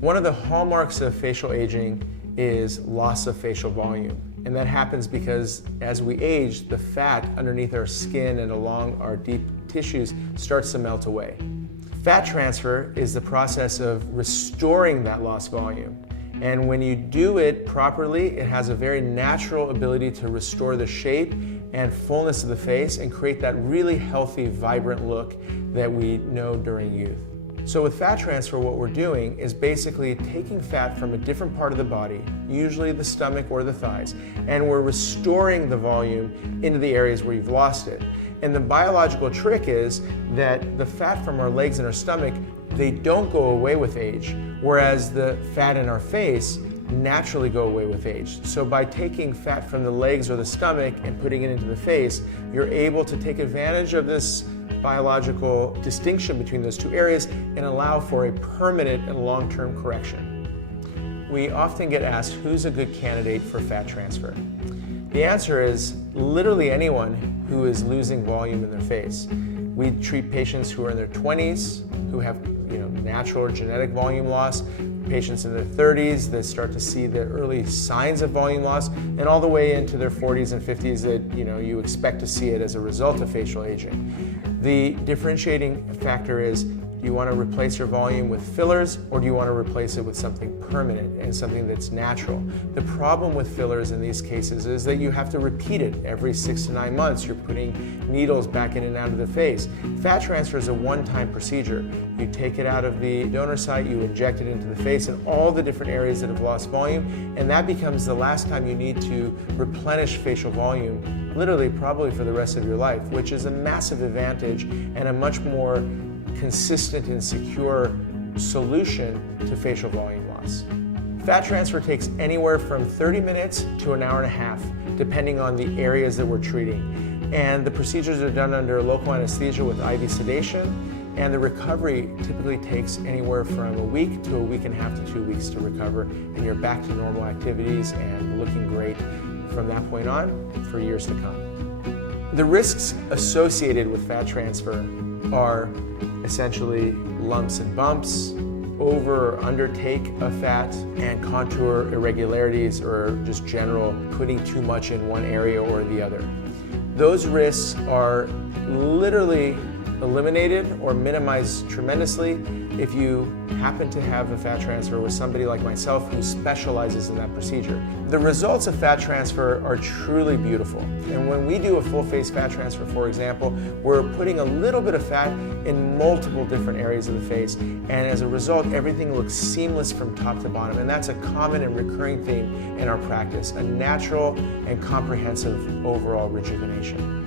One of the hallmarks of facial aging is loss of facial volume. And that happens because as we age, the fat underneath our skin and along our deep tissues starts to melt away. Fat transfer is the process of restoring that lost volume. And when you do it properly, it has a very natural ability to restore the shape and fullness of the face and create that really healthy, vibrant look that we know during youth. So with fat transfer, what we're doing is basically taking fat from a different part of the body, usually the stomach or the thighs, and we're restoring the volume into the areas where you've lost it. And the biological trick is that the fat from our legs and our stomach, they don't go away with age, whereas the fat in our face naturally go away with age. So by taking fat from the legs or the stomach and putting it into the face, you're able to take advantage of this biological distinction between those two areas and allow for a permanent and long-term correction. We often get asked who's a good candidate for fat transfer. The answer is literally anyone who is losing volume in their face. We treat patients who are in their 20s, who have natural or genetic volume loss, patients in their 30s that start to see the early signs of volume loss, and all the way into their 40s and 50s that you expect to see it as a result of facial aging. The differentiating factor is, do you want to replace your volume with fillers, or do you want to replace it with something permanent and something that's natural? The problem with fillers in these cases is that you have to repeat it every 6 to 9 months. You're putting needles back in and out of the face. Fat transfer is a one-time procedure. You take it out of the donor site, you inject it into the face in all the different areas that have lost volume, and that becomes the last time you need to replenish facial volume, literally probably for the rest of your life, which is a massive advantage and a much more consistent and secure solution to facial volume loss. Fat transfer takes anywhere from 30 minutes to an hour and a half, depending on the areas that we're treating. And the procedures are done under local anesthesia with IV sedation, and the recovery typically takes anywhere from a week to a week and a half to 2 weeks to recover, and you're back to normal activities and looking great from that point on for years to come. The risks associated with fat transfer are essentially lumps and bumps, over or undertake of fat, and contour irregularities, or just general putting too much in one area or the other. Those risks are literally eliminated or minimized tremendously if you happen to have a fat transfer with somebody like myself who specializes in that procedure. The results of fat transfer are truly beautiful. And when we do a full face fat transfer, for example, we're putting a little bit of fat in multiple different areas of the face, and as a result, everything looks seamless from top to bottom. And that's a common and recurring theme in our practice, a natural and comprehensive overall rejuvenation.